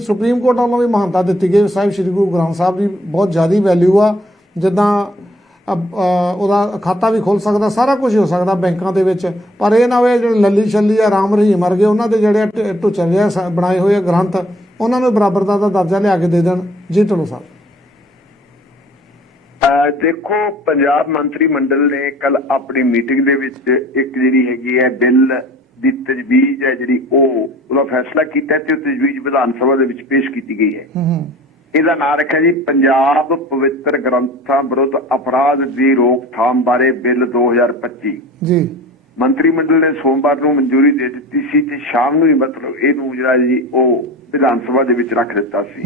Supreme court ਵੱਲੋਂ ਵੀ ਮਹਾਨਤਾ ਦਿੱਤੀ ਗਈ। ਸਾਹਿਬ ਸ੍ਰੀ ਗੁਰੂ ਗ੍ਰੰਥ ਸਾਹਿਬ ਦੀ ਬਹੁਤ ਜ਼ਿਆਦੀ ਵੈਲਿਊ ਆ। ਜਿੱਦਾਂ ਉਹਦਾ ਖਾਤਾ ਵੀ ਖੁੱਲ ਸਕਦਾ, ਸਾਰਾ ਕੁਝ ਹੋ ਸਕਦਾ ਬੈਂਕਾਂ ਦੇ ਵਿੱਚ। ਪਰ ਇਹ ਨਾ ਹੋਵੇ ਜਿਹੜੇ ਲੱਲੀ ਛੱਲੀ ਆ, ਰਾਮ ਰਹੀਮ ਵਰਗੇ, ਉਹਨਾਂ ਦੇ ਜਿਹੜੇ ਢ- ਢੁੱਚਰ ਬਣਾਏ ਹੋਏ ਗ੍ਰੰਥ, ਉਹਨਾਂ ਨੂੰ ਬਰਾਬਰਤਾ ਦਾ ਦਰਜਾ ਲਿਆ ਕੇ ਦੇ ਦੇਣ। ਜੀ, ਢਿੱਲੋਂ ਸਾਹਿਬ। ਦੇਖੋ, ਪੰਜਾਬ ਮੰਤਰੀ ਮੰਡਲ ਨੇ ਕੱਲ ਆਪਣੀ ਮੀਟਿੰਗ ਦੇ ਵਿੱਚ ਇੱਕ ਜਿਹੜੀ ਹੈਗੀ ਹੈ, ਬਿੱਲ ਦੀ ਤਜਵੀਜ਼ ਹੈ ਜਿਹੜੀ ਉਹ ਉਹਦਾ ਫੈਸਲਾ ਕੀਤਾ ਤੇ ਉਹ ਤਜਵੀਜ਼ ਵਿਧਾਨ ਸਭਾ ਦੇ ਵਿੱਚ ਪੇਸ਼ ਕੀਤੀ ਗਈ ਹੈ। ਇਹਦਾ ਨਾਮ ਰੱਖਿਆ ਜੀ ਪੰਜਾਬ ਪਵਿੱਤਰ ਗ੍ਰੰਥਾਂ ਵਿਰੁੱਧ ਅਪਰਾਧ ਦੀ ਰੋਕਥਾਮ ਬਾਰੇ ਬਿੱਲ 2025 ਜੀ। ਮੰਤਰੀ ਮੰਡਲ ਨੇ ਸੋਮਵਾਰ ਨੂੰ ਮਨਜ਼ੂਰੀ ਦੇ ਦਿੱਤੀ ਸੀ ਤੇ ਸ਼ਾਮ ਨੂੰ ਹੀ ਮਤਲਬ ਇਹਨੂੰ ਜਿਹੜਾ ਜੀ ਉਹ ਵਿਧਾਨ ਸਭਾ ਦੇ ਵਿੱਚ ਰੱਖ ਦਿੱਤਾ ਸੀ।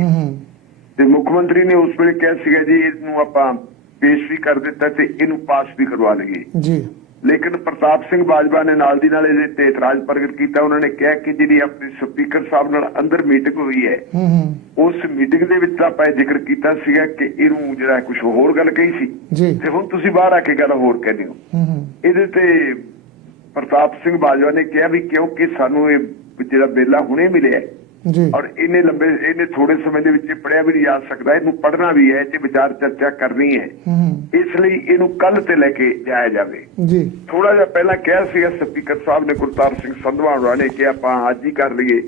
ਤੇ ਮੁੱਖ ਮੰਤਰੀ ਨੇ ਉਸ ਵੇਲੇ ਕਿਹਾ ਸੀਗਾ ਜੀ ਇਹਨੂੰ ਆਪਾਂ ਪੇਸ਼ ਵੀ ਕਰ ਦਿੱਤਾ ਤੇ ਇਹਨੂੰ ਪਾਸ ਵੀ ਕਰਵਾ ਲਈਏ ਜੀ। ਲੇਕਿਨ ਪ੍ਰਤਾਪ ਸਿੰਘ ਬਾਜਵਾ ਨੇ ਨਾਲ ਦੀ ਨਾਲ ਇਹਦੇ ਤੇ ਇਤਰਾਜ਼ ਪ੍ਰਗਟ ਕੀਤਾ। ਉਹਨਾਂ ਨੇ ਕਿਹਾ ਕਿ ਜਿਹੜੀ ਆਪਣੀ ਸਪੀਕਰ ਸਾਹਿਬ ਨਾਲ ਅੰਦਰ ਮੀਟਿੰਗ ਹੋਈ ਹੈ ਉਸ ਮੀਟਿੰਗ ਦੇ ਵਿੱਚ ਤਾਂ ਆਪਾਂ ਇਹ ਜ਼ਿਕਰ ਕੀਤਾ ਸੀਗਾ ਕਿ ਇਹਨੂੰ ਜਿਹੜਾ ਕੁਝ ਹੋਰ ਗੱਲ ਕਹੀ ਸੀ। ਤੇ ਹੁਣ ਤੁਸੀਂ ਬਾਹਰ ਆ ਕੇ ਗੱਲ ਹੋਰ ਕਹਿੰਦੇ ਹੋ। ਇਹਦੇ ਤੇ ਪ੍ਰਤਾਪ ਸਿੰਘ ਬਾਜਵਾ ਨੇ ਕਿਹਾ ਵੀ ਕਿਉਂਕਿ ਸਾਨੂੰ ਇਹ ਜਿਹੜਾ ਬੇਲਾ ਹੁਣੇ ਮਿਲਿਆ ਹੈ ਜੀ। ਔਰ ਇਹਨੇ ਲੰਬੇ ਇਹਨੇ ਥੋੜੇ ਸਮੇਂ ਦੇ ਵਿੱਚ ਪੜਿਆ ਵੀ ਨਹੀਂ ਜਾ ਸਕਦਾ ਇਹਨੂੰ ਪੜ੍ਹਨਾ ਵੀ ਹੈ ਤੇ ਵਿਚਾਰ ਚਰਚਾ ਕਰਨੀ ਹੈ। ਇਸ ਲਈ ਇਹਨੂੰ ਕੱਲ ਤੇ ਲੈ ਕੇ ਜਾਇਆ ਜਾਵੇ। ਜੀ। ਥੋੜਾ ਜਿਹਾ ਪਹਿਲਾਂ ਕਿਹਾ ਸੀਗਾ ਸਪੀਕਰ ਸਾਹਿਬ ਨੇ ਗੁਰਤਾਰ ਸਿੰਘ ਸੰਧਵਾ ਹੋਣਾ ਨੇ ਕਿ ਆਪਾਂ ਅੱਜ ਹੀ ਕਰ ਲਈਏ।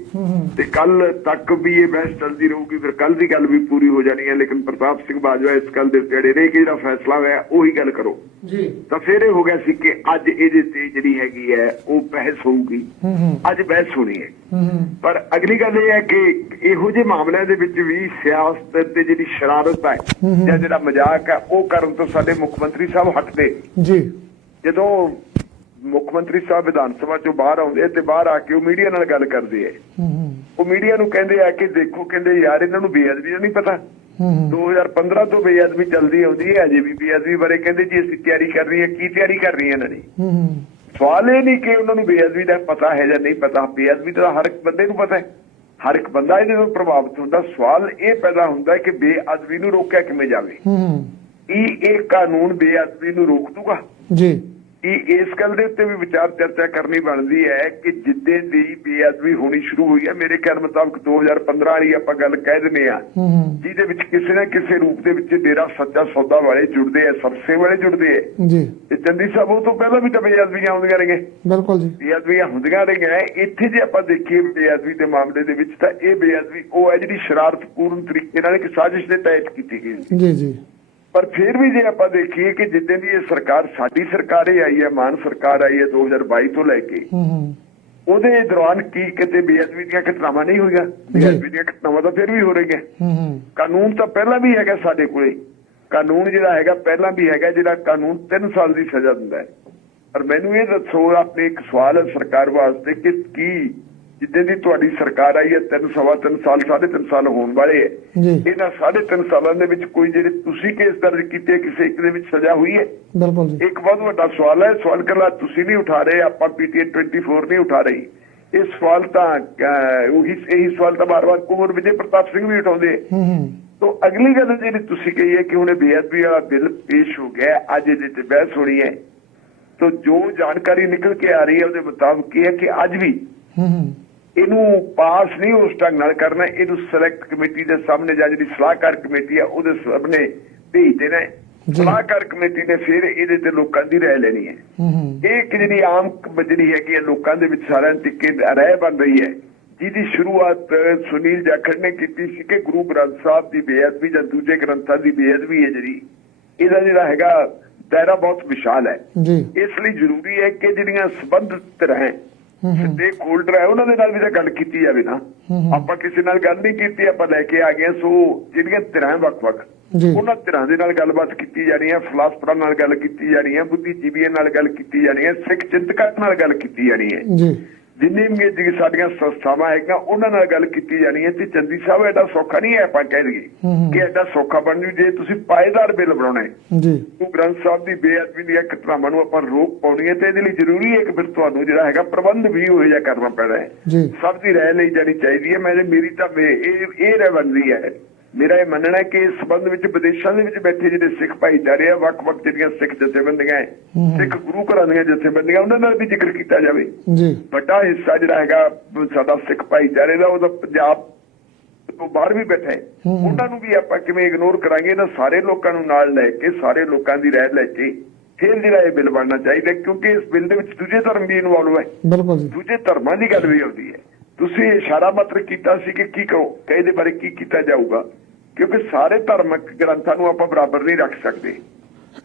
ਤੇ ਕੱਲ ਤੱਕ ਵੀ ਇਹ ਬਹਿਸ ਚੱਲਦੀ ਰਹੂਗੀ ਫਿਰ ਕੱਲ ਦੀ ਗੱਲ ਵੀ ਪੂਰੀ ਹੋ ਜਾਣੀ ਹੈ। ਲੇਕਿਨ ਪ੍ਰਤਾਪ ਸਿੰਘ ਬਾਜਵਾ ਇਸ ਗੱਲ ਦੇ ਅੜੇ ਰਹੇ ਕਿ ਜਿਹੜਾ ਫੈਸਲਾ ਹੋਇਆ ਉਹੀ ਗੱਲ ਕਰੋ। ਜੀ। ਤਾਂ ਫਿਰ ਇਹ ਹੋ ਗਿਆ ਸੀ ਕਿ ਅੱਜ ਇਹਦੇ ਤੇ ਜਿਹੜੀ ਹੈਗੀ ਹੈ ਉਹ ਬਹਿਸ ਹੋਊਗੀ। ਅੱਜ ਬਹਿਸ ਹੋਣੀ ਹੈ। ਹੂੰ ਹੂੰ। ਪਰ ਅਗਲੀ ਗੱਲ ਇਹ ਹੈ ਕਿ ਇਹੋ ਜਿਹੇ ਮਾਮਲਿਆਂ ਦੇ ਵਿੱਚ ਵੀ ਸਿਆਸਤ ਤੇ ਜਿਹੜੀ ਸ਼ਰਾਰਤ ਹੈ। ਜਾਂ ਜਿਹੜਾ ਮਜ਼ਾਕ ਹੈ ਉਹ ਕਰਨ ਤੋਂ ਸਾਡੇ ਮੁੱਖ ਮੰਤਰੀ ਸਾਹਿਬ ਹਟਦੇ। ਜੀ। ਜਦੋਂ ਮੁੱਖ ਮੰਤਰੀ ਸਾਹਿਬ ਵਿਧਾਨ ਸਭਾ ਚੋਂ ਬਾਹਰ ਆਉਂਦੇ ਤੇ ਬਾਹਰ ਆ ਕੇ ਉਹ ਮੀਡੀਆ ਨਾਲ ਗੱਲ ਕਰਦੇ ਹੂੰ ਉਹ ਮੀਡੀਆ ਨੂੰ ਕਹਿੰਦੇ ਆ ਕਿ ਦੇਖੋ ਕਹਿੰਦੇ ਯਾਰ ਇਹਨਾਂ ਨੂੰ ਬੇਅਦਬੀ ਦਾ ਨਹੀਂ ਪਤਾ। ਹੂੰ ਹੂੰ। 2015 ਤੋਂ ਬੇਅਦਬੀ ਚੱਲਦੀ ਆਉਂਦੀ ਹੈ ਅਜੇ ਵੀ ਬੇਅਦਬੀ ਬਾਰੇ ਕਹਿੰਦੇ ਜੀ ਅਸੀਂ ਤਿਆਰੀ ਕਰ ਰਹੀ ਹੈ ਕੀ ਤਿਆਰੀ ਕਰ ਰਹੀ ਹੈ ਇਹਨਾਂ ਨੇ? ਸਵਾਲ ਇਹ ਨਹੀਂ ਕਿ ਉਹਨਾਂ ਨੂੰ ਬੇਅਦਬੀ ਦਾ ਪਤਾ ਹੈ ਜਾਂ ਨਹੀਂ ਪਤਾ ਬੇਅਦਬੀ ਤਾਂ ਹਰ ਇੱਕ ਬੰਦੇ ਨੂੰ ਪਤਾ ਹੈ। ਹਰ ਇੱਕ ਬੰਦਾ ਇਹਦੇ ਤੋਂ ਪ੍ਰਭਾਵਿਤ ਹੁੰਦਾ। ਸਵਾਲ ਇਹ ਪੈਦਾ ਹੁੰਦਾ ਕਿ ਬੇਅਦਬੀ ਨੂੰ ਰੋਕਿਆ ਕਿਵੇਂ ਜਾਵੇ? ਹੂੰ ਹੂੰ। ਕੀ ਇਹ ਕਾਨੂੰਨ ਬੇਅਦਬੀ ਨੂੰ ਰੋਕ ਦੂਗਾ? ਜੀ। ਕੀ ਇਸ ਗੱਲ ਦੇ ਉੱਤੇ ਵੀ ਵਿਚਾਰ ਚਰਚਾ ਕਰਨੀ ਬਣਦੀ ਹੈ ਕਿ ਜਿੱਦੇ ਦੀ ਬੇਅਦਬੀ ਹੋਣੀ ਸ਼ੁਰੂ ਹੋਈ ਹੈ ਮੇਰੇ ਖਿਆਲ ਮੁਤਾਬਕ 2015 ਵਾਲੀ ਆਪਾਂ ਗੱਲ ਕਹਿ ਦਿੰਦੇ ਆ ਜਿਹਦੇ ਵਿੱਚ ਕਿਸੇ ਨਾ ਕਿਸੇ ਰੂਪ ਦੇ ਵਿੱਚ ਡੇਰਾ ਸੱਚਾ ਸੌਦਾ ਵਾਲੇ ਜੁੜਦੇ ਆ ਸਰਸੇ ਵਾਲੇ ਜੁੜਦੇ ਆ ਜੀ। ਤੇ ਚੰਦੀ ਸਾਹਿਬ ਉਹ ਤੋਂ ਪਹਿਲਾਂ ਵੀ ਤਾਂ ਬੇਅਦਬੀਆਂ ਆਉਂਦੀਆਂ ਰਹੀਆਂ। ਬਿਲਕੁਲ ਜੀ। ਬੇਅਦਬੀਆਂ ਹੁੰਦੀਆਂ ਰਹੀਆਂ ਇੱਥੇ ਜੇ ਆਪਾਂ ਦੇਖੀਏ ਬੇਅਦਬੀ ਦੇ ਮਾਮਲੇ ਦੇ ਵਿੱਚ ਤਾਂ ਇਹ ਬੇਅਦਬੀ ਉਹ ਹੈ ਜਿਹੜੀ ਸ਼ਰਾਰਤਪੂਰਨ ਤਰੀਕੇ ਨਾਲ ਇੱਕ ਸਾਜ਼ਿਸ਼ ਦੇ ਤਹਿਤ ਕੀਤੀ ਗਈ ਜੀ ਜੀ। ਪਰ ਫਿਰ ਵੀ ਜੇ ਆਪਾਂ ਦੇਖੀਏ ਕਿ ਜਿੱਦਾਂ ਦੀ ਇਹ ਸਰਕਾਰ ਸਾਡੀ ਸਰਕਾਰ ਹੀ ਆਈ ਹੈ ਮਾਨ ਸਰਕਾਰ ਆਈ ਹੈ 2022 ਤੋਂ ਲੈ ਕੇ ਹੂੰ ਹੂੰ। ਉਹਦੇ ਦੌਰਾਨ ਕੀ ਕਿਤੇ ਬੇਅਦਬੀ ਦੀਆਂ ਘਟਨਾਵਾਂ ਨਹੀਂ ਹੋਈਆਂ? ਬੇਅਦਬੀ ਦੀਆਂ ਘਟਨਾਵਾਂ ਤਾਂ ਫਿਰ ਵੀ ਹੋ ਰਹੀਆਂ। ਕਾਨੂੰਨ ਤਾਂ ਪਹਿਲਾਂ ਵੀ ਹੈਗਾ ਸਾਡੇ ਕੋਲੇ। ਕਾਨੂੰਨ ਜਿਹੜਾ ਹੈਗਾ ਪਹਿਲਾਂ ਵੀ ਹੈਗਾ ਜਿਹੜਾ ਕਾਨੂੰਨ 3 ਸਾਲ ਦੀ ਸਜ਼ਾ ਦਿੰਦਾ ਹੈ। ਪਰ ਮੈਨੂੰ ਇਹ ਦੱਸੋ ਆਪਣੇ ਇੱਕ ਸਵਾਲ ਹੈ ਸਰਕਾਰ ਵਾਸਤੇ ਕਿ ਕੀ ਜਿੱਦਾਂ ਦੀ ਤੁਹਾਡੀ ਸਰਕਾਰ ਆਈ ਹੈ ਤਿੰਨ ਸਵਾ ਤਿੰਨ ਸਾਲ ਸਾਢੇ ਤਿੰਨ ਸਾਲ ਹੋਣ ਵਾਲੇ ਹੈ। ਇਹਨਾਂ ਸਾਢੇ ਤਿੰਨ ਸਾਲਾਂ ਦੇ ਵਿੱਚ ਕੋਈ ਜਿਹੜੇ ਤੁਸੀਂ ਕੇਸ ਦਰਜ ਕੀਤੇ ਕਿਸੇ ਇੱਕ ਦੇ ਵਿੱਚ ਸਜ਼ਾ ਹੋਈ ਹੈ? ਬਿਲਕੁਲ ਜੀ। ਇੱਕ ਬਹੁਤ ਵੱਡਾ ਸਵਾਲ ਹੈ ਸਵਾਲ ਕਰਲਾ ਤੁਸੀਂ ਨਹੀਂ ਉਠਾ ਰਹੇ ਆਪਾਂ ਪੀਟੀਏ 24 ਨਹੀਂ ਉਠਾ ਰਹੀ। ਇਹ ਸਵਾਲ ਤਾਂ ਉਹੀ ਇਹੀ ਸਵਾਲ ਤਾਂ ਬਾਰ-ਬਾਰ ਕੁਮਰ ਵਿਜੇ ਪ੍ਰਤਾਪ ਸਿੰਘ ਵੀ ਉਠਾਉਂਦੇ। ਹੈ। ਹੂੰ। ਹੂੰ ਤੋ ਅਗਲੀ ਗੱਲ ਜਿਹੜੀ ਤੁਸੀਂ ਕਹੀ ਹੈ ਕਿ ਉਹਨੇ ਬੇਅਦਬੀ ਵਾਲਾ ਬਿੱਲ ਪੇਸ਼ ਹੋ ਗਿਆ ਅੱਜ ਇਹਦੇ ਤੇ ਬਹਿਸ ਹੋਣੀ ਹੈ। ਤੋ ਜੋ ਜਾਣਕਾਰੀ ਨਿਕਲ ਕੇ ਆ ਰਹੀ ਹੈ ਉਹਦੇ ਮੁਤਾਬਕ ਇਹ ਹੈ ਕਿ ਅੱਜ ਵੀ ਹੂੰ ਹੂੰ। ਇਹਨੂੰ ਪਾਸ ਨਹੀਂ ਉਸ ਢੰਗ ਨਾਲ ਕਰਨਾ ਇਹਨੂੰ ਸਿਲੈਕਟ ਕਮੇਟੀ ਦੇ ਸਾਹਮਣੇ ਜਾਂ ਜਿਹੜੀ ਸਲਾਹਕਾਰ ਕਮੇਟੀ ਹੈ ਉਹਦੇ ਸਾਹਮਣੇ ਭੇਜ ਦੇਣਾ। ਸਲਾਹਕਾਰ ਕਮੇਟੀ ਨੇ ਫਿਰ ਇਹਦੇ ਤੇ ਲੋਕਾਂ ਦੀ ਰਾਏ ਲੈਣੀ ਹੈ। ਇਹ ਇੱਕ ਜਿਹੜੀ ਆਮ ਜਿਹੜੀ ਹੈਗੀ ਹੈ ਲੋਕਾਂ ਦੇ ਵਿੱਚ ਸਾਰਿਆਂ ਟਿੱਕੇ ਰਾਏ ਬਣ ਰਹੀ ਹੈ। ਜਿਹਦੀ ਸ਼ੁਰੂਆਤ ਸੁਨੀਲ ਜਾਖੜ ਨੇ ਕੀਤੀ ਸੀ ਕਿ ਗੁਰੂ ਗ੍ਰੰਥ ਸਾਹਿਬ ਦੀ ਬੇਅਦਬੀ ਜਾਂ ਦੂਜੇ ਗ੍ਰੰਥਾਂ ਦੀ ਬੇਅਦਬੀ ਹੈ ਜਿਹੜੀ। ਇਹਦਾ ਜਿਹੜਾ ਹੈਗਾ ਦਾਇਰਾ ਬਹੁਤ ਵਿਸ਼ਾਲ ਹੈ। ਇਸ ਲਈ ਜ਼ਰੂਰੀ ਹੈ ਕਿ ਜਿਹੜੀਆਂ ਸੰਬੰਧਿਤ ਧਿਰਾਂ ਸਟੇਕ ਹੋਲਡਰ ਹੈ ਉਹਨਾਂ ਦੇ ਨਾਲ ਵੀ ਤਾਂ ਗੱਲ ਕੀਤੀ ਜਾਵੇ ਨਾ। ਆਪਾਂ ਕਿਸੇ ਨਾਲ ਗੱਲ ਨਹੀਂ ਕੀਤੀ ਆਪਾਂ ਲੈ ਕੇ ਆ ਗਏ। ਸੋ ਜਿਹੜੀਆਂ ਧਿਰਾਂ ਵੱਖ-ਵੱਖ ਉਹਨਾਂ ਧਿਰਾਂ ਦੇ ਨਾਲ ਗੱਲਬਾਤ ਕੀਤੀ ਜਾਣੀ ਹੈ ਫਿਲਾਸਫਰਾਂ ਨਾਲ ਗੱਲ ਕੀਤੀ ਜਾਣੀ ਹੈ ਬੁੱਧੀਜੀਵੀਆਂ ਨਾਲ ਗੱਲ ਕੀਤੀ ਜਾਣੀ ਹੈ ਸਿੱਖ ਚਿੰਤਕਾਂ ਨਾਲ ਗੱਲ ਕੀਤੀ ਜਾਣੀ ਹੈ। ਜੀ। ਜਿੰਨੀ ਵੀ ਜਿਹੜੀ ਸਾਡੀਆਂ ਸੰਸਥਾਵਾਂ ਹੈਗੀਆਂ ਉਹਨਾਂ ਨਾਲ ਗੱਲ ਕੀਤੀ ਜਾਣੀ ਹੈ ਤੇ ਚੰਦੀ ਸਾਹਿਬ ਐਡਾ ਸੌਖਾ ਨਹੀਂ ਹੈ ਆਪਾਂ ਕਹਿ ਹੂੰ। ਕਿ ਐਡਾ ਸੌਖਾ ਬਣ ਜੂ। ਜੇ ਤੁਸੀਂ ਪਾਏਦਾਰ ਬਿੱਲ ਬਣਾਉਣਾ ਹੈ ਜੀ। ਗੁਰੂ ਗ੍ਰੰਥ ਸਾਹਿਬ ਦੀ ਬੇਅਦਬੀ ਦੀਆਂ ਘਟਨਾਵਾਂ ਨੂੰ ਆਪਾਂ ਰੋਕ ਪਾਉਣੀ ਹੈ ਤੇ ਇਹਦੇ ਲਈ ਜ਼ਰੂਰੀ ਹੈ ਕਿ ਫਿਰ ਤੁਹਾਨੂੰ ਜਿਹੜਾ ਹੈਗਾ ਪ੍ਰਬੰਧ ਵੀ ਉਹ ਜਿਹਾ ਕਰਨਾ ਪੈਣਾ ਹੈ। ਜੀ। ਸਭ ਦੀ ਰਾਏ ਲਈ ਜਾਣੀ ਚਾਹੀਦੀ ਹੈ। ਮੈਂ ਮੇਰੀ ਤਾਂ ਇਹ ਇਹ ਰਾਏ ਬਣਦੀ ਹੈ ਮੇਰਾ ਇਹ ਮੰਨਣਾ ਹੈ ਕਿ ਇਸ ਸੰਬੰਧ ਵਿੱਚ ਵਿਦੇਸ਼ਾਂ ਦੇ ਵਿੱਚ ਬੈਠੇ ਜਿਹੜੇ ਸਿੱਖ ਭਾਈਚਾਰੇ ਆ ਵੱਖ-ਵੱਖ ਜਿਹੜੀਆਂ ਸਿੱਖ ਜਥੇਬੰਦੀਆਂ ਹੈ। ਸਿੱਖ ਗੁਰੂ ਘਰਾਂ ਦੀਆਂ ਜਥੇਬੰਦੀਆਂ ਉਹਨਾਂ ਨਾਲ ਵੀ ਜ਼ਿਕਰ ਕੀਤਾ ਜਾਵੇ। ਜੀ। ਵੱਡਾ ਹਿੱਸਾ ਜਿਹੜਾ ਹੈਗਾ ਸਾਡਾ ਸਿੱਖ ਭਾਈਚਾਰੇ ਦਾ ਉਹਦਾ ਪੰਜਾਬ ਤੋਂ ਬਾਹਰ ਵੀ ਬੈਠਾ ਹੈ। ਉਹਨਾਂ ਨੂੰ ਵੀ ਆਪਾਂ ਕਿਵੇਂ ਇਗਨੋਰ ਕਰਾਂਗੇ ਇਹਨਾਂ ਸਾਰੇ ਲੋਕਾਂ ਨੂੰ ਨਾਲ ਲੈ ਕੇ ਸਾਰੇ ਲੋਕਾਂ ਦੀ ਰਾਏ ਲੈ ਕੇ ਫਿਰ ਜਿਹੜਾ ਇਹ ਬਿੱਲ ਬਣਨਾ ਚਾਹੀਦਾ ਕਿਉਂਕਿ ਇਸ ਬਿੱਲ ਦੇ ਵਿੱਚ ਦੂਜੇ ਧਰਮ ਵੀ ਇਨਵੋਲਵ ਹੈ। ਬਿਲਕੁਲ ਜੀ। ਦੂਜੇ ਧਰਮਾਂ ਦੀ ਗੱਲ ਵੀ ਆਉਂਦੀ ਹੈ। ਤੁਸੀਂ ਇਸ਼ਾਰਾ ਮਾਤਰ ਕੀਤਾ ਸੀ ਕਿ ਕੀ ਕਹੋ ਕਿ ਇਹਦੇ ਬਾਰੇ ਕੀ ਕੀਤਾ ਜਾਊਗਾ? ਕਿਉਂਕਿ ਸਾਰੇ ਧਾਰਮਿਕ ਗ੍ਰੰਥਾਂ ਨੂੰ ਆਪਾਂ ਬਰਾਬਰ ਨਹੀਂ ਰੱਖ ਸਕਦੇ।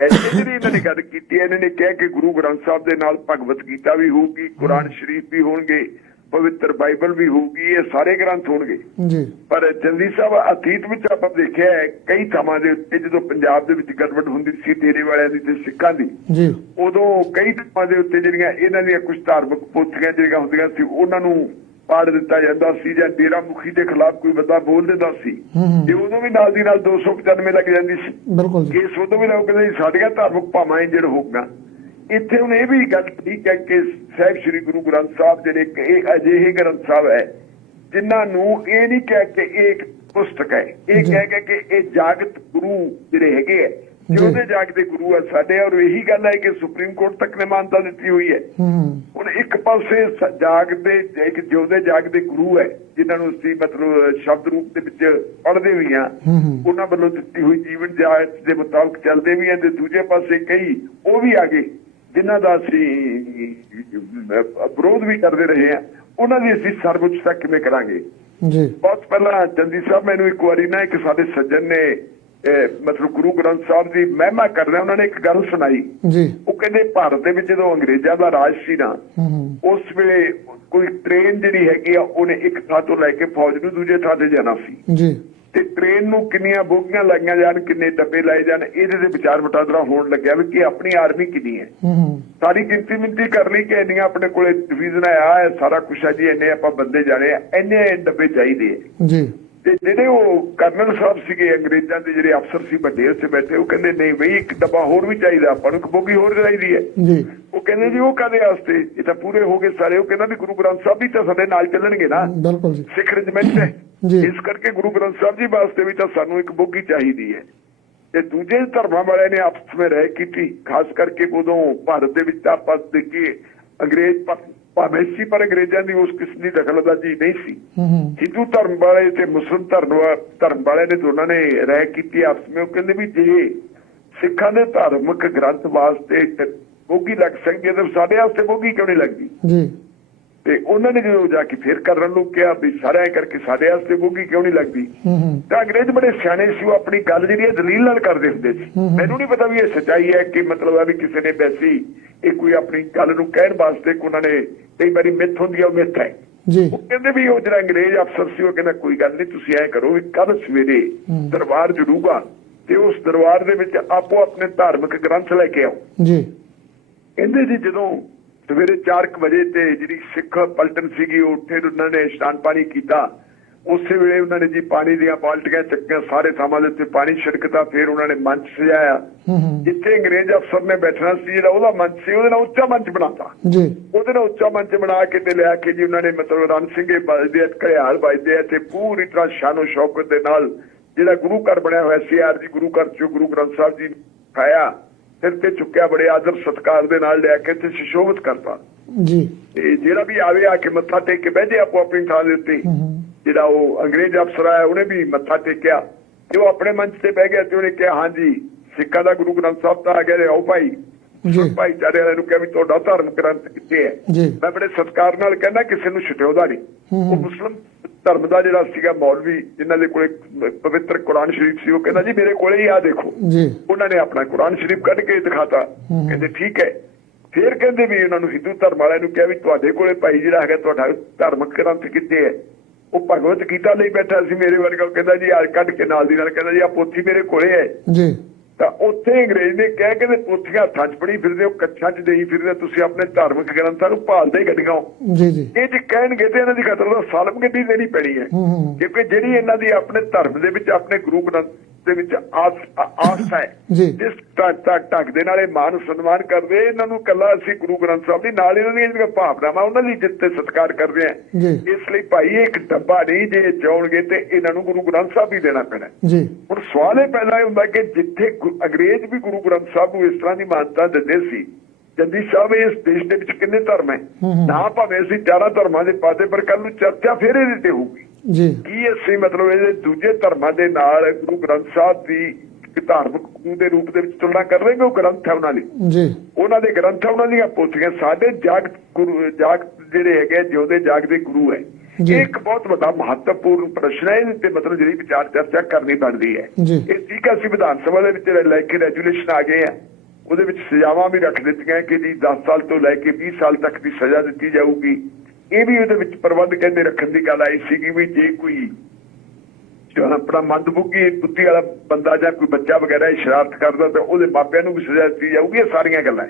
ਐਸੇ ਜਿਹੜੀ ਇਹਨਾਂ ਨੇ ਗੱਲ ਕੀਤੀ ਇਹਨਾਂ ਨੇ ਕਿਹਾ ਕਿ ਗੁਰੂ ਗ੍ਰੰਥ ਸਾਹਿਬ ਦੇ ਨਾਲ ਭਗਵਤ ਗੀਤਾ ਵੀ ਹੋਊਗੀ ਕੁਰਾਨ ਸ਼ਰੀਫ ਵੀ ਹੋਣਗੇ ਪਵਿੱਤਰ ਬਾਈਬਲ ਵੀ ਹੋਊਗੀ ਇਹ ਸਾਰੇ ਗ੍ਰੰਥ ਹੋਣਗੇ। ਜੀ। ਪਰ ਜੰਦੀ ਸਾਹਿਬ ਅਤੀਤ ਵਿੱਚ ਆਪਾਂ ਦੇਖਿਆ ਹੈ ਕਈ ਥਾਵਾਂ ਦੇ ਉੱਤੇ ਜਦੋਂ ਪੰਜਾਬ ਦੇ ਵਿੱਚ ਗੜਬੜ ਹੁੰਦੀ ਸੀ ਤੇਰੇ ਵਾਲਿਆਂ ਦੀ ਤੇ ਸਿੱਖਾਂ ਦੀ ਜੀ। ਉਦੋਂ ਕਈ ਥਾਵਾਂ ਦੇ ਉੱਤੇ ਜਿਹੜੀਆਂ ਇਹਨਾਂ ਦੀਆਂ ਕੁਝ ਧਾਰਮਿਕ ਪੋਥੀਆਂ ਜਿਹੜੀਆਂ ਹੁੰਦੀਆਂ ਸੀ ਉਹਨਾਂ ਨੂੰ ਪਾੜ ਦਿੱਤਾ ਜਾਂਦਾ ਸੀ ਜਾਂ ਡੇਰਾ ਮੁਖੀ ਦੇ ਖਿਲਾਫ ਕੋਈ ਬੰਦਾ ਬੋਲ ਦਿੰਦਾ ਸੀ ਹੂੰ ਹੂੰ। ਤੇ ਉਦੋਂ ਵੀ ਨਾਲ ਦੀ ਨਾਲ 295 ਲੱਗ ਜਾਂਦੀ ਸੀ। ਬਿਲਕੁਲ ਜੀ। ਕੇਸ ਉਦੋਂ ਵੀ ਲੋਕ ਕਹਿੰਦੇ ਸਾਡੀਆਂ ਧਾਰਮਿਕ ਭਾਵਾਂ ਇੰਜਣ ਹੋਊਗਾ। ਇੱਥੇ ਹੁਣ ਇਹ ਵੀ ਗੱਲ ਠੀਕ ਹੈ ਕਿ ਸਾਹਿਬ ਸ੍ਰੀ ਗੁਰੂ ਗ੍ਰੰਥ ਸਾਹਿਬ ਜਿਹੜੇ ਇਹ ਅਜਿਹੇ ਗ੍ਰੰਥ ਸਾਹਿਬ ਹੈ ਜਿਨ੍ਹਾਂ ਨੂੰ ਇਹ ਨਹੀਂ ਕਹਿ ਕੇ ਇਹ ਇੱਕ ਪੁਸਤਕ ਹੈ। ਇਹ। ਕਹਿ ਕੇ ਕਿ ਇਹ ਜਾਗਤ ਗੁਰੂ ਜਿਹੜੇ ਹੈਗੇ ਹੈ ਜੀ। ਜਿਹਦੇ ਜਾਗਦੇ ਗੁਰੂ ਹੈ ਸਾਡੇ। ਔਰ ਇਹੀ ਗੱਲ ਹੈ ਕਿ ਸੁਪਰੀਮ ਕੋਰਟ ਤੱਕ ਨੇ ਮਾਨਤਾ ਦਿੱਤੀ ਹੋਈ ਹੈ। ਹੁਣ ਇੱਕ ਪਾਸੇ ਜਾਗਦੇ ਇੱਕ ਜਿਉਂਦੇ ਜਾਗਦੇ ਗੁਰੂ ਹੈ ਜਿਨ੍ਹਾਂ ਨੂੰ ਅਸੀਂ ਮਤਲਬ ਸ਼ਬਦ ਰੂਪ ਦੇ ਵਿੱਚ ਪੜ੍ਹਦੇ ਵੀ ਹੂੰ। ਉਹਨਾਂ ਵੱਲੋਂ ਦਿੱਤੀ ਹੋਈ ਜੀਵਨ ਜਾਚ ਦੇ ਮੁਤਾਬਕ ਚੱਲਦੇ ਵੀ ਹਾਂ ਤੇ ਦੂਜੇ ਪਾਸੇ ਕਈ ਉਹ ਵੀ ਆ ਗਏ ਜਿਨ੍ਹਾਂ ਦਾ ਅਸੀਂ ਵਿਰੋਧ ਵੀ ਕਰਦੇ ਰਹੇ ਹਾਂ। ਉਹਨਾਂ ਦੀ ਅਸੀਂ ਸਰਵਉੱਚਤਾ ਕਿਵੇਂ ਕਰਾਂਗੇ? ਜੀ। ਬਹੁਤ ਪਹਿਲਾਂ ਚੰਦੀ ਸਾਹਿਬ ਮੈਨੂੰ ਇੱਕ ਵਾਰੀ ਨਾ ਇੱਕ ਸਾਡੇ ਸੱਜਣ ਨੇ ਮਤਲਬ ਗੁਰੂ ਗ੍ਰੰਥ ਸਾਹਿਬ ਦੀ ਮਹਿਮਾ ਕਰਦੇ ਉਹਨਾਂ ਨੇ ਇੱਕ ਗੱਲ ਸੁਣਾਈ। ਜੀ। ਉਹ ਕਹਿੰਦੇ ਭਾਰਤ ਦੇ ਵਿੱਚ ਜਦੋਂ ਅੰਗਰੇਜ਼ਾਂ ਦਾ ਰਾਜ ਸੀ ਨਾ ਹੂੰ ਹੂੰ। ਉਸ ਵੇਲੇ ਕੋਈ ਟ੍ਰੇਨ ਜਿਹੜੀ ਹੈਗੀ ਆ ਉਹਨੇ ਇੱਕ ਥਾਂ ਤੋਂ ਲੈ ਕੇ ਫੌਜ ਨੂੰ ਦੂਜੇ ਥਾਂ ਤੇ ਜਾਣਾ ਸੀ। ਜੀ। ਤੇ ਟ੍ਰੇਨ ਨੂੰ ਕਿੰਨੀਆਂ ਬੋਗੀਆਂ ਲਾਈਆਂ ਜਾਣ ਕਿੰਨੇ ਡੱਬੇ ਲਾਏ ਜਾਣ ਇਹਦੇ ਦੇ ਵਿਚਾਰ ਵਟਾਂਦਰਾ ਹੋਣ ਲੱਗਿਆ ਵੀ ਕਿ ਆਪਣੀ ਆਰਮੀ ਕਿੰਨੀ ਹੈ। ਹੂੰ ਹੂੰ। ਸਾਰੀ ਗਿਣਤੀ ਮਿੰਤੀ ਕਰ ਲਈ ਕਿ ਇੰਨੀਆਂ ਆਪਣੇ ਕੋਲੇ ਡਿਵੀਜ਼ਨ ਆ ਹੈ ਸਾਰਾ ਕੁਛ ਆ ਜੀ ਇੰਨੇ ਆਪਾਂ ਬੰਦੇ ਜਾਣੇ ਆ ਇੰਨੇ ਡੱਬੇ ਚਾਹੀਦੇ ਜੀ। ਤੇ ਜਿਹੜੇ ਉਹ ਕਰਨਲ ਸਾਹਿਬ ਸੀਗੇ ਅੰਗਰੇਜ਼ਾਂ ਦੇ ਜਿਹੜੇ ਅਫਸਰ ਸੀ ਵੱਡੇ ਉੱਥੇ ਬੈਠੇ ਉਹ ਕਹਿੰਦੇ ਨਹੀਂ ਬਈ ਇੱਕ ਡੱਬਾ ਹੋਰ ਵੀ ਚਾਹੀਦਾ ਆਪਾਂ ਨੂੰ ਇੱਕ ਬੋਗੀ ਹੋਰ ਚਾਹੀਦੀ ਹੈ। ਜੀ। ਉਹ ਕਹਿੰਦੇ ਜੀ ਉਹ ਕਾਦੇ ਵਾਸਤੇ? ਇਹ ਤਾਂ ਪੂਰੇ ਹੋ ਗਏ ਸਾਰੇ ਉਹ ਕਹਿੰਦਾ ਵੀ ਗੁਰੂ ਗ੍ਰੰਥ ਸਾਹਿਬ ਵੀ ਤਾਂ ਸਾਡੇ ਨਾਲ ਚੱਲਣਗੇ ਨਾ। ਬਿਲਕੁਲ ਜੀ। ਸਿੱਖ ਰਜਮੈਂਟ ਹੈ। ਇਸ ਕਰਕੇ ਗੁਰੂ ਗ੍ਰੰਥ ਸਾਹਿਬ ਜੀ ਵਾਸਤੇ ਵੀ ਤਾਂ ਸਾਨੂੰ ਇੱਕ ਬੋਗੀ ਚਾਹੀਦੀ ਹੈ। ਤੇ ਦੂਜੇ ਧਰਮਾਂ ਵਾਲਿਆਂ ਨੇ ਆਪਸ ਵਿੱਚ ਰਹਿ ਕੀਤੀ ਖਾਸ ਕਰਕੇ ਉਦੋਂ ਭਾਰਤ ਦੇ ਵਿੱਚ ਤਾਂ ਆਪਾਂ ਦੇਖੀਏ ਅੰਗਰੇਜ਼ ਭਾਵੇਂ ਸੀ ਪਰ ਅੰਗਰੇਜ਼ਾਂ ਦੀ ਉਸ ਕਿਸਮ ਦੀ ਦਖਲਅੰਦਾਜ਼ੀ ਨਹੀਂ ਸੀ। ਹਿੰਦੂ ਧਰਮ ਵਾਲੇ ਤੇ ਮੁਸਲਮਾਨ ਧਰਮ ਧਰਮ ਵਾਲਿਆਂ ਨੇ ਦੋਨਾਂ ਨੇ ਰਹਿ ਕੀਤੀ ਆਪਸ ਵਿੱਚ। ਉਹ ਕਹਿੰਦੇ ਵੀ ਜੇ ਸਿੱਖਾਂ ਦੇ ਧਾਰਮਿਕ ਗ੍ਰੰਥ ਵਾਸਤੇ ਬੋਗੀ ਲੱਗ ਸਕਦੀ ਤਾਂ ਸਾਡੇ ਵਾਸਤੇ ਬੋਗੀ ਕਿਉਂ ਨਹੀਂ ਲੱਗਦੀ? ਜੀ। ਤੇ ਉਹਨਾਂ ਨੇ ਜਦੋਂ ਜਾ ਕੇ ਫੇਰ ਕਰਨ ਨੂੰ ਕਿਹਾ ਵੀ ਸਾਰਿਆਂ ਕਰਕੇ ਸਾਡੇ ਵਾਸਤੇ ਬੋਗੀ ਕਿਉਂ ਨਹੀਂ ਲੱਗਦੀ? ਤਾਂ ਅੰਗਰੇਜ਼ ਬੜੇ ਸਿਆਣੇ ਸੀ ਉਹ ਆਪਣੀ ਗੱਲ ਜਿਹੜੀ ਹੈ ਦਲੀਲ ਨਾਲ ਕਰਦੇ ਹੁੰਦੇ ਸੀ। ਮੈਨੂੰ ਨਹੀਂ ਪਤਾ ਵੀ ਇਹ ਸੱਚਾਈ ਹੈ ਕਿ ਮਤਲਬ ਹੈ ਵੀ ਕਿਸੇ ਨੇ ਵੈਸੀ ਇਹ ਕੋਈ ਆਪਣੀ ਗੱਲ ਨੂੰ ਕਹਿਣ ਵਾਸਤੇ ਉਹਨਾਂ ਨੇ ਕਈ ਵਾਰੀ ਮਿੱਥ ਹੁੰਦੀ ਹੈ ਉਹ ਮਿੱਥ ਹੈ। ਜੀ। ਉਹ ਕਹਿੰਦੇ ਵੀ ਉਹ ਜਿਹੜਾ ਅੰਗਰੇਜ਼ ਅਫਸਰ ਸੀ ਉਹ ਕਹਿੰਦਾ ਕੋਈ ਗੱਲ ਨਹੀਂ ਤੁਸੀਂ ਐ ਕਰੋ ਵੀ ਕੱਲ ਸਵੇਰੇ। ਦਰਬਾਰ ਜੜੂਗਾ ਤੇ ਉਸ ਦਰਬਾਰ ਦੇ ਵਿੱਚ ਆਪੋ ਆਪਣੇ ਧਾਰਮਿਕ ਗ੍ਰੰਥ ਲੈ ਕੇ ਆਓ। ਜੀ। ਕਹਿੰਦੇ ਜੀ ਜਦੋਂ ਸਵੇਰੇ 4:00 ਵਜੇ ਤੇ ਜਿਹੜੀ ਸਿੱਖ ਪਲਟਨ ਸੀਗੀ ਤੇ ਉਹਨਾਂ ਨੇ ਇਸ਼ਨਾਨ ਪਾਣੀ ਕੀਤਾ। ਉਸੇ ਵੇਲੇ ਉਹਨਾਂ ਨੇ ਜੀ ਪਾਣੀ ਦੀਆਂ ਬਾਲਟੀਆਂ ਚੱਕੀਆਂ ਸਾਰੇ ਥਾਵਾਂ ਦੇ ਉੱਤੇ ਪਾਣੀ ਛਿੜਕਤਾ ਫਿਰ ਉਹਨਾਂ ਨੇ ਮੰਚ ਸਜਾਇਆ। ਜਿੱਥੇ ਅੰਗਰੇਜ਼ ਅਫਸਰ ਨੇ ਬੈਠਣਾ ਸੀ ਜਿਹੜਾ ਉਹਦਾ ਮੰਚ ਸੀ ਉਹਦੇ ਨਾਲ ਉੱਚਾ ਮੰਚ ਬਣਾਤਾ। ਜੀ। ਉਹਦੇ ਨਾਲ ਉੱਚਾ ਮੰਚ ਬਣਾ ਕੇ ਤੇ ਲਿਆ ਕੇ ਜੀ ਉਹਨਾਂ ਨੇ ਮਤਲਬ ਰਣ ਸਿੰਘੇ ਵੱਜਦੇ ਆ ਘੜਿਆਲ ਵੱਜਦੇ ਆ ਤੇ ਪੂਰੀ ਤਰ੍ਹਾਂ ਸ਼ਾਨੋ ਸ਼ੌਕਤ ਦੇ ਨਾਲ ਜਿਹੜਾ ਗੁਰੂ ਘਰ ਬਣਿਆ ਹੋਇਆ ਸੀ ਆਰ ਜੀ ਗੁਰੂ ਘਰ ਚੋਂ ਗੁਰੂ ਗ੍ਰੰਥ ਸਾਹਿਬ ਜੀ ਖਾਇਆ ਸਿਰ ਤੇ ਚੁੱਕਿਆ ਬੜੇ ਆਦਰ ਸਤਕਾਰ ਦੇ ਨਾਲ ਲਿਆ ਕੇ ਤੇ ਸ਼ਿਸ਼ੋਭਤ ਕਰਤਾ। ਜੀ। ਤੇ ਜਿਹੜਾ ਵੀ ਆਵੇ ਆ ਕੇ ਮੱਥਾ ਟੇਕ ਕੇ ਬਹਿ ਜੇ ਆਪੋ ਆਪਣੀ ਥਾਂ ਦੇ ਉੱਤੇ। ਜਿਹੜਾ ਉਹ ਅੰਗਰੇਜ਼ ਅਫਸਰ ਆਇਆ ਉਹਨੇ ਵੀ ਮੱਥਾ ਟੇਕਿਆ। ਤੇ ਉਹ ਆਪਣੇ ਮੰਚ ਤੇ ਬਹਿ ਗਿਆ ਤੇ ਉਹਨੇ ਕਿਹਾ ਹਾਂਜੀ ਸਿੱਖਾਂ ਦਾ ਗੁਰੂ ਗ੍ਰੰਥ ਸਾਹਿਬ ਤਾਂ ਆ ਗਿਆ ਨੇ ਆਓ ਭਾਈ। ਜੀ। ਭਾਈਚਾਰੇ ਵਾਲਿਆਂ ਨੂੰ ਕਿਹਾ ਵੀ ਤੁਹਾਡਾ ਧਰਮ ਗ੍ਰੰਥ ਕਿੱਥੇ ਹੈ? ਮੈਂ ਬੜੇ ਸਤਿਕਾਰ ਨਾਲ ਕਹਿੰਦਾ ਕਿਸੇ ਨੂੰ ਛਡਿਆਉਂਦਾ ਨਹੀਂ। ਉਹ ਮੁਸਲਮ ਧਰਮ ਦਾ ਜਿਹੜਾ ਸੀਗਾ ਮੌਲਵੀ ਜਿਨ੍ਹਾਂ ਦੇ ਕੋਲੇ ਪਵਿੱਤਰ ਕੁਰਾਨ ਸ਼ਰੀਫ ਸੀ ਉਹ ਕਹਿੰਦਾ ਜੀ ਮੇਰੇ ਕੋਲੇ ਹੀ ਆ ਦੇਖੋ। ਜੀ। ਉਹਨਾਂ ਨੇ ਆਪਣਾ ਕੁਰਾਨ ਸ਼ਰੀਫ ਕੱਢ ਕੇ ਦਿਖਾਤਾ। ਕਹਿੰਦੇ ਠੀਕ ਹੈ। ਫਿਰ ਕਹਿੰਦੇ ਵੀ ਉਹਨਾਂ ਨੂੰ ਹਿੰਦੂ ਧਰਮ ਵਾਲਿਆਂ ਨੂੰ ਕਿਹਾ ਵੀ ਤੁਹਾਡੇ ਕੋਲੇ ਭਾਈ ਜਿਹੜਾ ਹੈਗਾ ਤੁਹਾਡਾ ਧਾਰਮਿਕ ਗ੍ਰੰਥ ਕਿੱਥੇ ਹੈ? ਉਹ ਭਗਵਤ ਗੀਤਾ ਲਈ ਬੈਠਾ ਸੀ ਮੇਰੇ ਵਰਗਾ ਕਹਿੰਦਾ ਜੀ ਆ ਕੱਢ ਕੇ ਨਾਲ ਦੀ ਨਾਲ ਕਹਿੰਦਾ ਜੀ ਆ ਪੋਥੀ ਮੇਰੇ ਕੋਲੇ ਹੈ। ਜੀ। ਤਾਂ ਉੱਥੇ ਅੰਗਰੇਜ਼ ਨੇ ਕਹਿ ਕੇ ਤੇ ਪੋਥੀਆਂ 'ਚ ਫੜੀ ਫਿਰਦੇ ਹੋ ਕੱਛਾਂ 'ਚ ਦੇਈ ਫਿਰਦੇ ਤੁਸੀਂ ਆਪਣੇ ਧਾਰਮਿਕ ਗ੍ਰੰਥਾਂ ਨੂੰ ਭਾਲਦੇ ਹੀ ਗੱਡੀਆਂ ਜੀ ਜੀ। ਇਹ ਜੇ ਕਹਿਣਗੇ ਤੇ ਇਹਨਾਂ ਦੀ ਖਤਰ ਦਾ ਸਾਲਮ ਗੱਡੀ ਦੇਣੀ ਪੈਣੀ ਹੂੰ। ਕਿਉਂਕਿ ਜਿਹੜੀ ਇਹਨਾਂ ਦੀ ਆਪਣੇ ਧਰਮ ਦੇ ਵਿੱਚ ਆਪਣੇ ਗੁਰੂ ਗ੍ਰੰਥ ਦੇ ਵਿੱਚ ਆਸ ਆਸ ਹੈ। ਜਿਸ ਤੱਕ ਦੇ ਨਾਲੇ ਮਾਨ ਸਨਮਾਨ ਕਰਦੇ ਇਹਨਾਂ ਨੂੰ ਕੱਲਾ ਅਸੀਂ ਗੁਰੂ ਗ੍ਰੰਥ ਸਾਹਿਬ ਦੀ ਨਾਲ ਇਹਨਾਂ ਦੀਆਂ ਜਿਹੜੀਆਂ ਭਾਵਨਾਵਾਂ ਉਹਨਾਂ ਦੀ ਇੱਜ਼ਤ ਤੇ ਸਤਿਕਾਰ ਕਰਦੇ ਆ ਇਸ ਲਈ ਭਾਈ ਇਹ ਇੱਕ ਡੱਬਾ ਨਹੀਂ ਜੇ ਚਾਉਣਗੇ ਤੇ ਇਹਨਾਂ ਨੂੰ ਗੁਰੂ ਗ੍ਰੰਥ ਸਾਹਿਬ ਹੀ ਦੇਣਾ ਪੈਣਾ। ਜੀ। ਹੁਣ ਸਵਾਲ ਇਹ ਪੈਦਾ ਹੁੰਦਾ ਕਿ ਜਿੱਥੇ ਅੰਗਰੇਜ਼ ਵੀ ਗੁਰੂ ਗ੍ਰੰਥ ਸਾਹਿਬ ਨੂੰ ਇਸ ਤਰ੍ਹਾਂ ਦੀ ਮਾਨਤਾ ਦਿੰਦੇ ਸੀ ਜੰਦੀ ਸਾਹਿਬ ਇਸ ਦੇਸ਼ ਦੇ ਵਿੱਚ ਕਿੰਨੇ ਧਰਮ ਹੂੰ। ਨਾ ਭਾਵੇਂ ਅਸੀਂ ਚਾਰਾਂ ਧਰਮਾਂ ਦੇ ਪਾਸੇ ਪਰ ਕੱਲ ਨੂੰ ਚਰਚਾ ਫਿਰ ਇਹਦੇ ਤੇ ਹੋਊਗੀ। ਜੀ। ਕੀ ਅਸੀਂ ਮਤਲਬ ਇਹਦੇ ਦੂਜੇ ਧਰਮਾਂ ਦੇ ਨਾਲ ਗੁਰੂ ਗ੍ਰੰਥ ਸਾਹਿਬ ਦੀ ਧਾਰਮਿਕ ਦੇ ਰੂਪ ਦੇ ਵਿੱਚ ਤੁਲਨਾ ਕਰ ਰਹੇ ਉਹ ਗ੍ਰੰਥ ਹੈ ਉਹਨਾਂ ਲਈ ਜੀ। ਉਹਨਾਂ ਦੇ ਗ੍ਰੰਥ ਉਹਨਾਂ ਦੀਆਂ ਪੋਥੀਆਂ। ਸਾਡੇ ਜਾਗਤ ਗੁਰੂ ਜਾਗਤ ਜਿਹੜੇ ਹੈਗੇ ਜਿਉਂਦੇ ਜਾਗਦੇ ਗੁਰੂ ਹੈ। ਇਹ ਇੱਕ ਬਹੁਤ ਵੱਡਾ ਮਹੱਤਵਪੂਰਨ ਪ੍ਰਸ਼ਨ ਹੈ ਤੇ ਮਤਲਬ ਜਿਹੜੀ ਵਿਚਾਰ ਚਰਚਾ ਕਰਨੀ ਬਣਦੀ ਹੈ। ਇਹ ਠੀਕ ਹੈ ਅਸੀਂ ਵਿਧਾਨ ਸਭਾ ਦੇ ਵਿੱਚ ਲੈ ਕੇ ਰੈਜੂਲੇਸ਼ਨ ਆ ਗਏ ਆ। ਉਹਦੇ ਵਿੱਚ ਸਜ਼ਾਵਾਂ ਵੀ ਰੱਖ ਦਿੱਤੀਆਂ ਕਿ ਜੀ 10 ਸਾਲ ਤੋਂ ਲੈ ਕੇ 20 ਸਾਲ ਤੱਕ ਦੀ ਸਜ਼ਾ ਦਿੱਤੀ ਜਾਊਗੀ। ਇਹ ਵੀ ਉਹਦੇ ਵਿੱਚ ਪ੍ਰਬੰਧ ਕਹਿੰਦੇ ਰੱਖਣ ਦੀ ਗੱਲ ਆਈ ਸੀਗੀ ਵੀ ਜੇ ਕੋਈ ਜੋ ਆਪਣਾ ਮੰਦਬੁੱਗੀ ਬੁੱਧੀ ਵਾਲਾ ਬੰਦਾ ਜਾਂ ਕੋਈ ਬੱਚਾ ਵਗੈਰਾ ਇਹ ਸ਼ਰਾਰਤ ਕਰਦਾ ਤਾਂ ਉਹਦੇ ਮਾਪਿਆਂ ਨੂੰ ਵੀ ਸਜ਼ਾ ਦਿੱਤੀ ਜਾਊਗੀ, ਇਹ ਸਾਰੀਆਂ ਗੱਲਾਂ